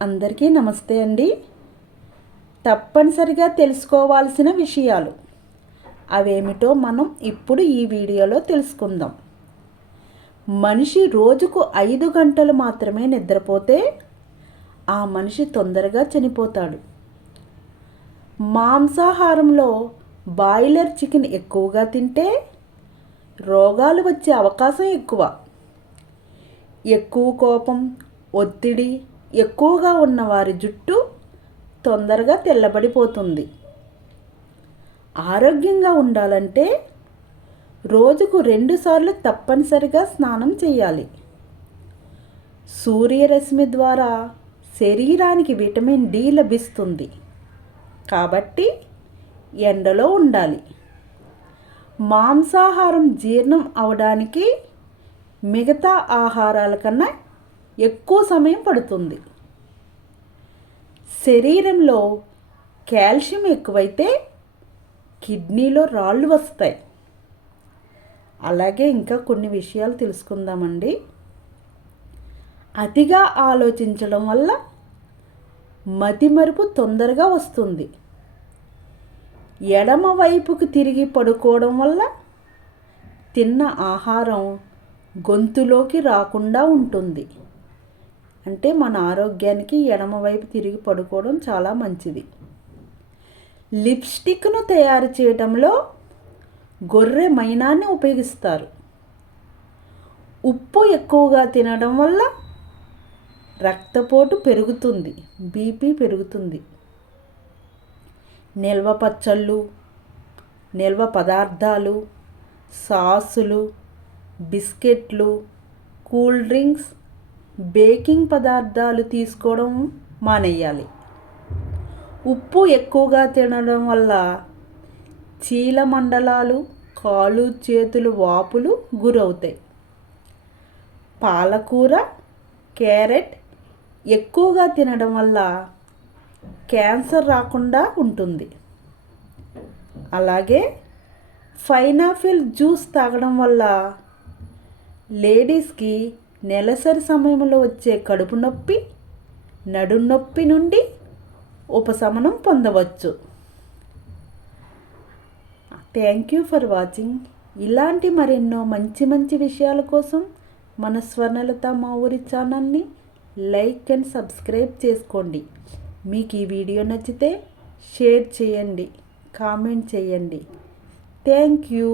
అందరికీ నమస్తే అండి. తప్పనిసరిగా తెలుసుకోవాల్సిన విషయాలు. అవేమిటో మనం ఇప్పుడు ఈ వీడియోలో తెలుసుకుందాం. మనిషి రోజుకు ఐదు గంటలు మాత్రమే నిద్రపోతే ఆ మనిషి తొందరగా చనిపోతాడు. మాంసాహారంలో బాయిలర్ చికెన్ ఎక్కువగా తింటే రోగాలు వచ్చే అవకాశం ఎక్కువ. ఎక్కువ కోపం ఒత్తిడి ఎక్కువగా ఉన్న వారి జుట్టు తొందరగా తెల్లబడిపోతుంది. ఆరోగ్యంగా ఉండాలంటే రోజుకు రెండుసార్లు తప్పనిసరిగా స్నానం చేయాలి. సూర్యరశ్మి ద్వారా శరీరానికి విటమిన్ డి లభిస్తుంది. కాబట్టి ఎండలో ఉండాలి. మాంసాహారం జీర్ణం అవడానికి మిగతా ఆహారాల కన్నా ఎక్కువ సమయం పడుతుంది. శరీరంలో కాల్షియం ఎక్కువైతే కిడ్నీలో రాళ్ళు వస్తాయి. అలాగే ఇంకా కొన్ని విషయాలు తెలుసుకుందామండి. అతిగా ఆలోచించడం వల్ల మతిమరుపు తొందరగా వస్తుంది. ఎడమ వైపుకు తిరిగి పడుకోవడం వల్ల తిన్న ఆహారం గొంతులోకి రాకుండా ఉంటుంది. అంటే మన ఆరోగ్యానికి ఎడమవైపు తిరిగి పడుకోవడం చాలా మంచిది. లిప్స్టిక్ను తయారు చేయడంలో గొర్రె మైనాన్ని ఉపయోగిస్తారు. ఉప్పు ఎక్కువగా తినడం వల్ల రక్తపోటు పెరుగుతుంది బీపీ పెరుగుతుంది. నిల్వ పచ్చళ్ళు నిల్వ పదార్థాలు సాసులు బిస్కెట్లు కూల్ డ్రింక్స్ బేకింగ్ పదార్థాలు తీసుకోవడం మానేయాలి. ఉప్పు ఎక్కువగా తినడం వల్ల చీల మండలాలు కాలు చేతులు వాపులు గురవుతాయి. పాలకూర క్యారెట్ ఎక్కువగా తినడం వల్ల క్యాన్సర్ రాకుండా ఉంటుంది. అలాగే ఫైనాఫిల్ జ్యూస్ తాగడం వల్ల లేడీస్కి నెలసరి సమయంలో వచ్చే కడుపు నొప్పి నడునొప్పి నుండి ఉపశమనం పొందవచ్చు. థ్యాంక్ యూ ఫర్ వాచింగ్ ఇలాంటి మరెన్నో మంచి మంచి విషయాల కోసం మన స్వర్ణలత మా ఊరి ఛానల్ని లైక్ అండ్ సబ్స్క్రైబ్ చేసుకోండి. మీకు ఈ వీడియో నచ్చితే షేర్ చేయండి కామెంట్ చేయండి. Thank you